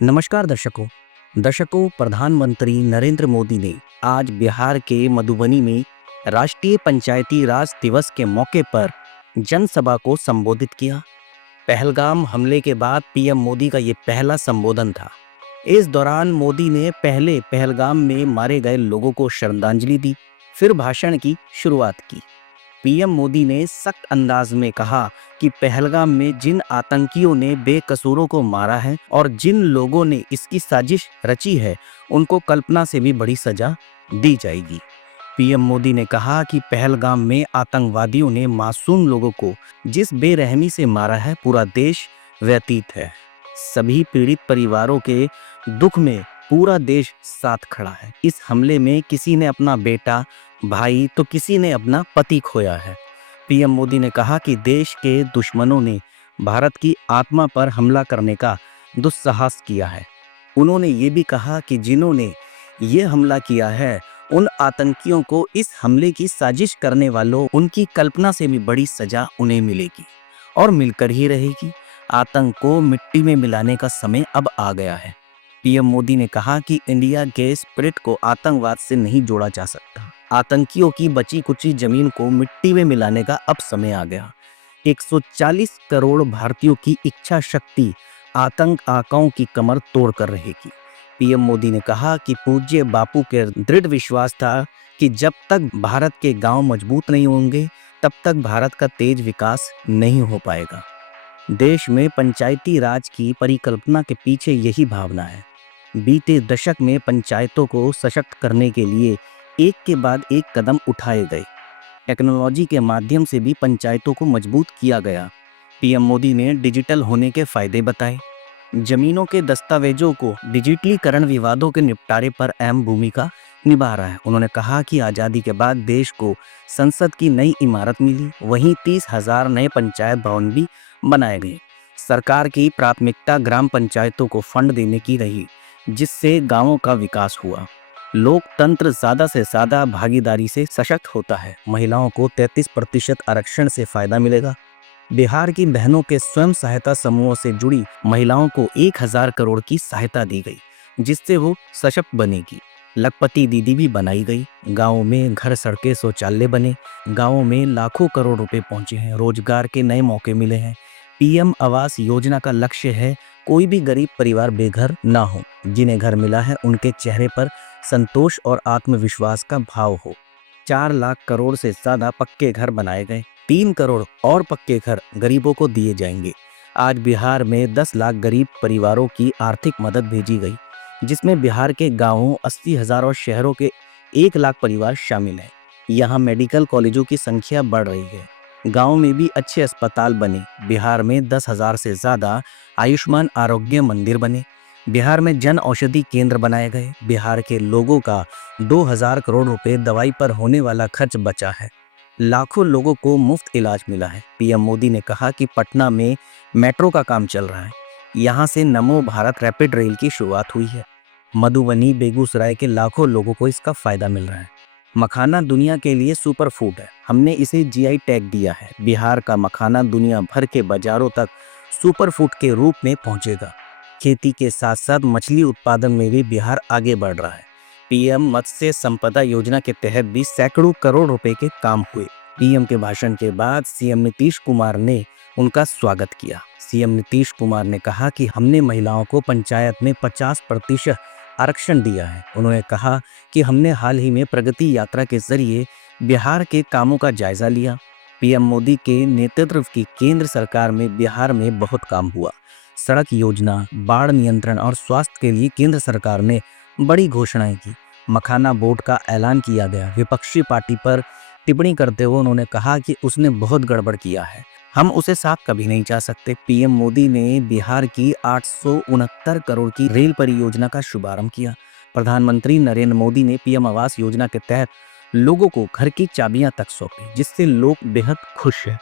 नमस्कार दर्शकों प्रधानमंत्री नरेंद्र मोदी ने आज बिहार के मधुबनी में राष्ट्रीय पंचायती राज दिवस के मौके पर जनसभा को संबोधित किया। पहलगाम हमले के बाद पीएम मोदी का ये पहला संबोधन था। इस दौरान मोदी ने पहले पहलगाम में मारे गए लोगों को श्रद्धांजलि दी, फिर भाषण की शुरुआत की। पीएम मोदी ने सख्त अंदाज में कहा कि पहलगाम में जिन आतंकियों ने बेकसूरों को मारा है और जिन लोगों ने इसकी साजिश रची है, उनको कल्पना से भी बड़ी सजा दी जाएगी। पीएम मोदी ने कहा कि पहलगाम में आतंकवादियों ने मासूम लोगों को जिस बेरहमी से मारा है, पूरा देश व्यतीत है। सभी पीड़ित परिवारों के दुख में पूरा देश साथ खड़ा है। इस हमले में किसी ने अपना बेटा, भाई तो किसी ने अपना पति खोया है। पीएम मोदी ने कहा कि देश के दुश्मनों ने भारत की आत्मा पर हमला करने का दुस्साहस किया है। उन्होंने ये भी कहा कि जिन्होंने ये हमला किया है, उन आतंकियों को इस हमले की साजिश करने वालों, उनकी कल्पना से भी बड़ी सजा उन्हें मिलेगी और मिलकर ही रहेगी। आतंक को मिट्टी में मिलाने का समय अब आ गया है। पीएम मोदी ने कहा कि इंडिया के स्पिरिट को आतंकवाद से नहीं जोड़ा जा सकता। आतंकियों की बची कुची जमीन को मिट्टी में मिलाने का अब समय आ गया। 140 करोड़ भारतीयों की इच्छा शक्ति आतंक आकाओं की कमर तोड़ कर रहेगी। पीएम मोदी ने कहा कि पूज्य बापू के दृढ़ विश्वास था कि जब तक भारत के गांव मजबूत नहीं होंगे, तब तक भारत का तेज विकास नहीं हो पाएगा। देश में पंचायती राज की परिकल्पना के पीछे यही भावना है। बीते दशक में पंचायतों को सशक्त करने के लिए एक के बाद एक कदम उठाए गए। टेक्नोलॉजी के माध्यम से भी पंचायतों को मजबूत किया गया। पीएम मोदी ने डिजिटल होने के फायदे बताए। जमीनों के दस्तावेजों को डिजिटलीकरण विवादों के निपटारे पर अहम भूमिका निभा रहा है। उन्होंने कहा कि आज़ादी के बाद देश को संसद की नई इमारत मिली, वहीं 30,000 नए पंचायत भवन भी बनाए गए। सरकार की प्राथमिकता ग्राम पंचायतों को फंड देने की रही, जिससे गांवों का विकास हुआ। लोकतंत्र ज़्यादा से ज़्यादा भागीदारी से सशक्त होता है। महिलाओं को 33% आरक्षण से फायदा मिलेगा। बिहार की बहनों के स्वयं सहायता समूहों से जुड़ी महिलाओं को 1000 करोड़ की सहायता दी गई, जिससे वो सशक्त बनेगी। लखपति दीदी भी बनाई गई। गाँव में घर, सड़कें, शौचालय बने। गाँवों में लाखों करोड़ रुपए पहुंचे हैं। रोजगार के नए मौके मिले हैं। पीएम आवास योजना का लक्ष्य है कोई भी गरीब परिवार बेघर ना हो। जिन्हें घर मिला है, उनके चेहरे पर संतोष और आत्मविश्वास का भाव हो। 4 लाख करोड़ से ज्यादा पक्के घर बनाए गए। 3 करोड़ और पक्के घर गरीबों को दिए जाएंगे। आज बिहार में 10 लाख गरीब परिवारों की आर्थिक मदद भेजी गई, जिसमें बिहार के गांवों 80,000 और शहरों के 1 लाख परिवार शामिल हैं। यहाँ मेडिकल कॉलेजों की संख्या बढ़ रही है। गांव में भी अच्छे अस्पताल बने। बिहार में 10,000 से ज्यादा आयुष्मान आरोग्य मंदिर बने। बिहार में जन औषधि केंद्र बनाए गए। बिहार के लोगों का 2000 करोड़ रुपए दवाई पर होने वाला खर्च बचा है। लाखों लोगों को मुफ्त इलाज मिला है। पीएम मोदी ने कहा कि पटना में मेट्रो का काम चल रहा है। यहाँ से नमो भारत रैपिड रेल की शुरुआत हुई है। मधुबनी, बेगूसराय के लाखों लोगों को इसका फायदा मिल रहा है। मखाना दुनिया के लिए सुपर फूड है। हमने इसे जीआई टैग दिया है। बिहार का मखाना दुनिया भर के बाजारों तक सुपर फूड के रूप में पहुंचेगा। खेती के साथ साथ मछली उत्पादन में भी बिहार आगे बढ़ रहा है। पीएम मत्स्य संपदा योजना के तहत भी सैकड़ों करोड़ रुपए के काम हुए। पीएम के भाषण के बाद सीएम नीतीश कुमार ने उनका स्वागत किया। सीएम नीतीश कुमार ने कहा कि हमने महिलाओं को पंचायत में 50% आरक्षण दिया है। उन्होंने कहा कि हमने हाल ही में प्रगति यात्रा के जरिए बिहार के कामों का जायजा लिया। पीएम मोदी के नेतृत्व की केंद्र सरकार में बिहार में बहुत काम हुआ। सड़क योजना, बाढ़ नियंत्रण और स्वास्थ्य के लिए केंद्र सरकार ने बड़ी घोषणाएं की। मखाना बोर्ड का ऐलान किया गया। विपक्षी पार्टी पर टिप्पणी करते हुए उन्होंने कहा कि उसने बहुत गड़बड़ किया है, हम उसे साथ कभी नहीं जा सकते। पीएम मोदी ने बिहार की 869 करोड़ की रेल परियोजना का शुभारंभ किया। प्रधानमंत्री नरेंद्र मोदी ने पीएम आवास योजना के तहत लोगों को घर की चाबियां तक सौंपी, जिससे लोग बेहद खुश हैं।